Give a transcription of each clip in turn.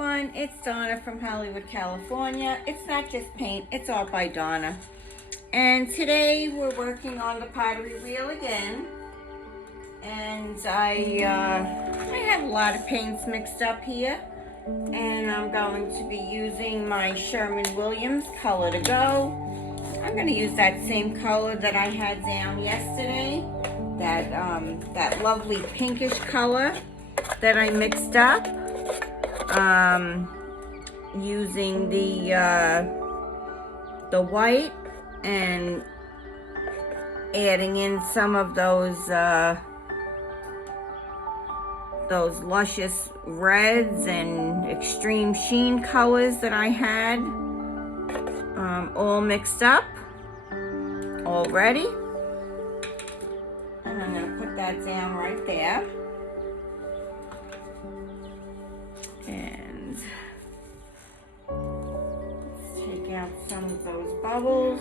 everyone, it's Donna from Hollywood, California. It's not just paint, it's art by Donna. And today we're working on the pottery wheel again. And I have a lot of paints mixed up here. And I'm going to be using my Sherwin color to go. I'm going to use that same color that I had down yesterday. That lovely pinkish color that I mixed up. Using the white and adding in some of those luscious reds and extreme sheen colors that I had all mixed up already. And I'm going to put that down right there. And let's take out some of those bubbles.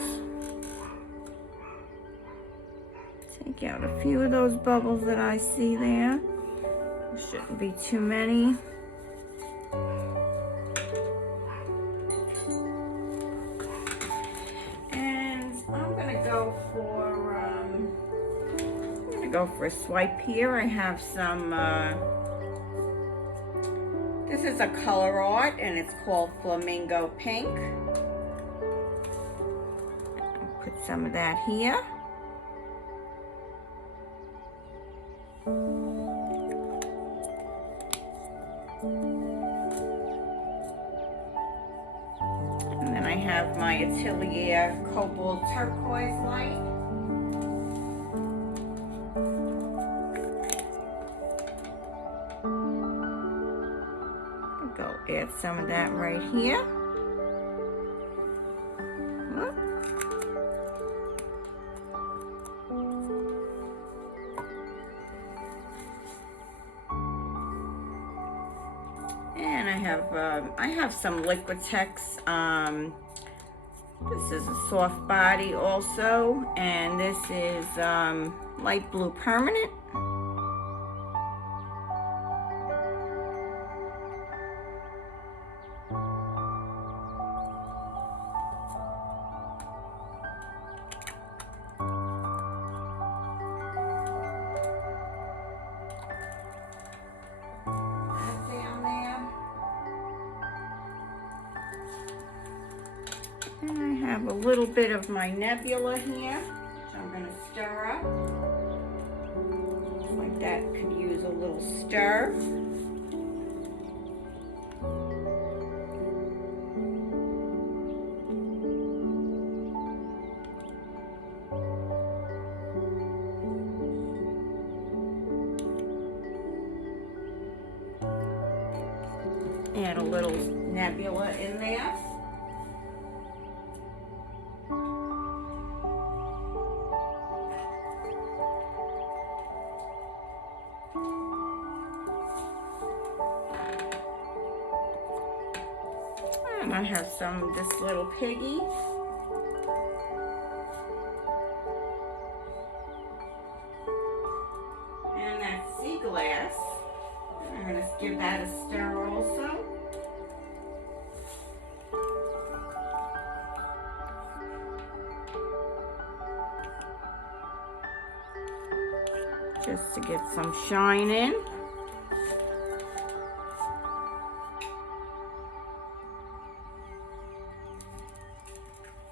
Take out a few of those bubbles that I see there. There shouldn't be too many. And I'm gonna go for a swipe here. I have some this is a color art and it's called Flamingo Pink. I'll put some of that here. And then I have my Atelier Cobalt Turquoise light. Go add some of that right here. Whoop. And I have some Liquitex. This is a soft body also, and this is light blue permanent. And I have a little bit of my Nebula here, which I'm going to stir up. Looks like that could use a little stir. Add a little Nebula in there. And I have this little Piggy. And that's Seaglass. I'm going to give that a stir also. Just to get some shine in.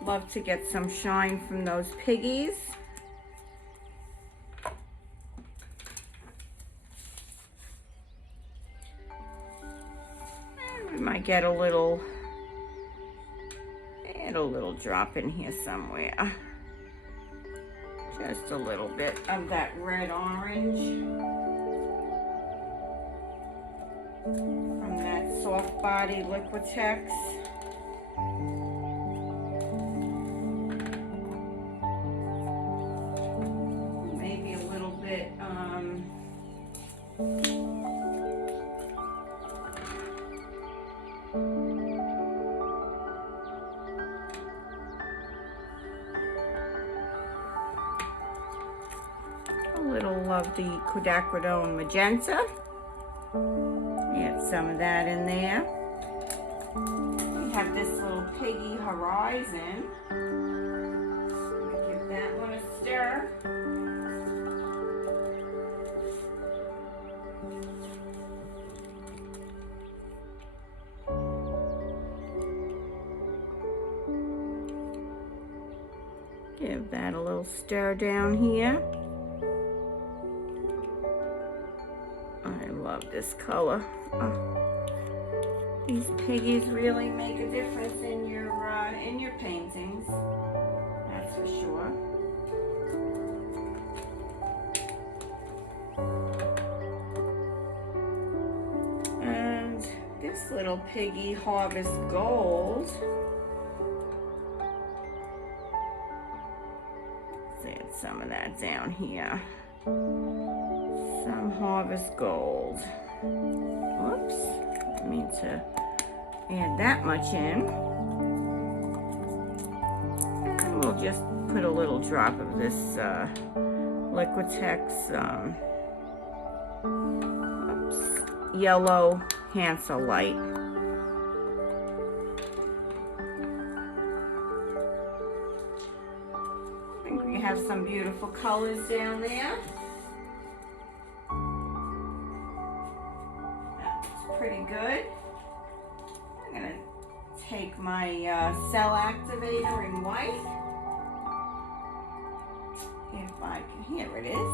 Love to get some shine from those piggies. And we might get a little drop in here somewhere. Just a little bit of that red orange from that soft body Liquitex. Maybe a little bit of the Quinacridone Magenta. Add some of that in there. We have this little Piggy Horizon. Give that one a stir. Give that a little stir down here. I love this color. These piggies really make a difference in your paintings. That's for sure. And this little Piggy Harvest Gold. Let's add some of that down here. Some Harvest Gold. Whoops, I mean to add that much in. And we'll just put a little drop of this Liquitex yellow Hansa light. I think we have some beautiful colors down there. Pretty good. I'm going to take my cell activator in white. If I can, here it is.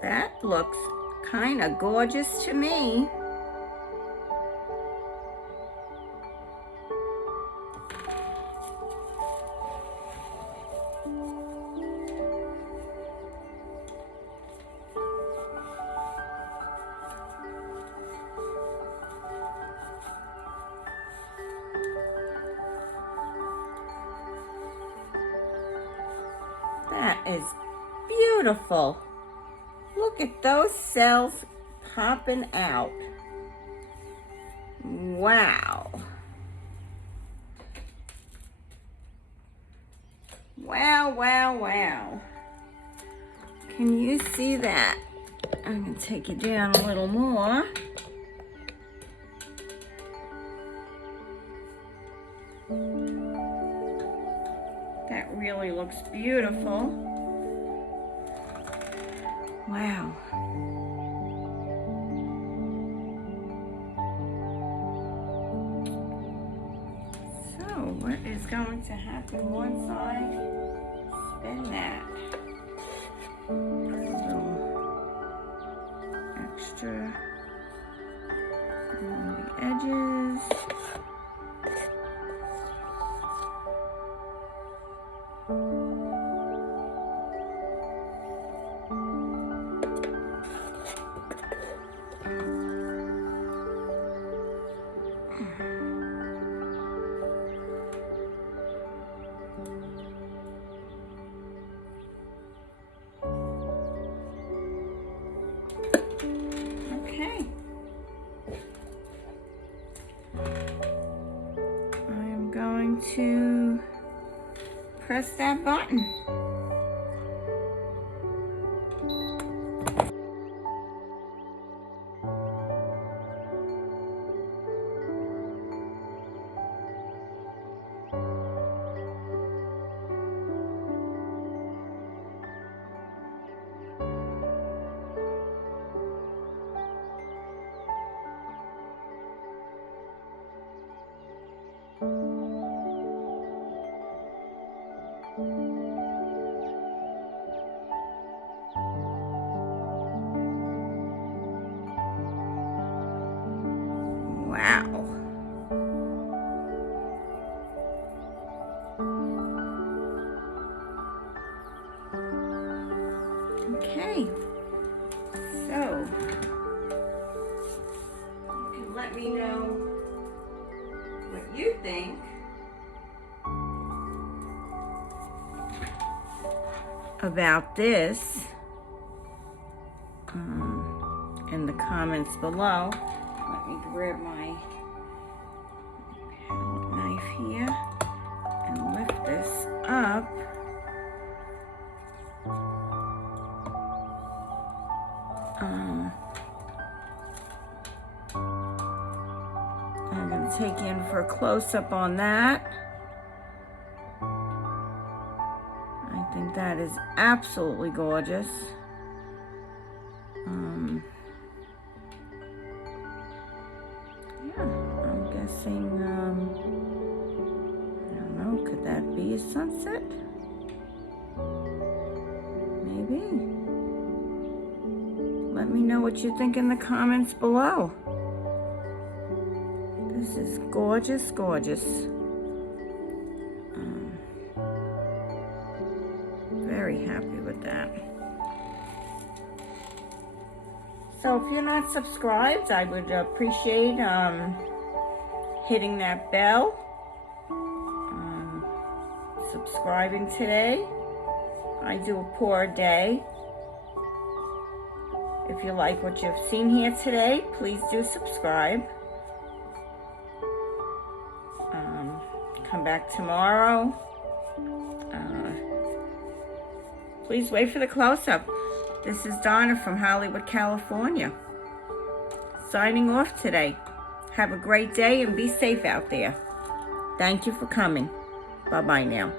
That looks kind of gorgeous to me. That is beautiful. Look at those cells popping out. Wow. Wow, wow, wow. Can you see that? I'm going to take you down a little more. That really looks beautiful. Wow. So, what is going to happen once I spin that? Put a little extra along the edges. Okay. I'm going to press that button. Wow. Okay, so you can let me know what you think about this in the comments below. Let me grab my palette knife here and lift this up. I'm going to take you in for a close-up on that. I think that is absolutely gorgeous. Yeah, I'm guessing, I don't know, could that be a sunset? Maybe. Let me know what you think in the comments below. This is gorgeous, gorgeous. Very happy with that. So if you're not subscribed, I would appreciate hitting that bell, subscribing today. I do a pour a day. If you like what you've seen here today, please do subscribe. Come back tomorrow. Please wait for the close-up. This is Donna from Hollywood, California. Signing off today. Have a great day and be safe out there. Thank you for coming. Bye-bye now.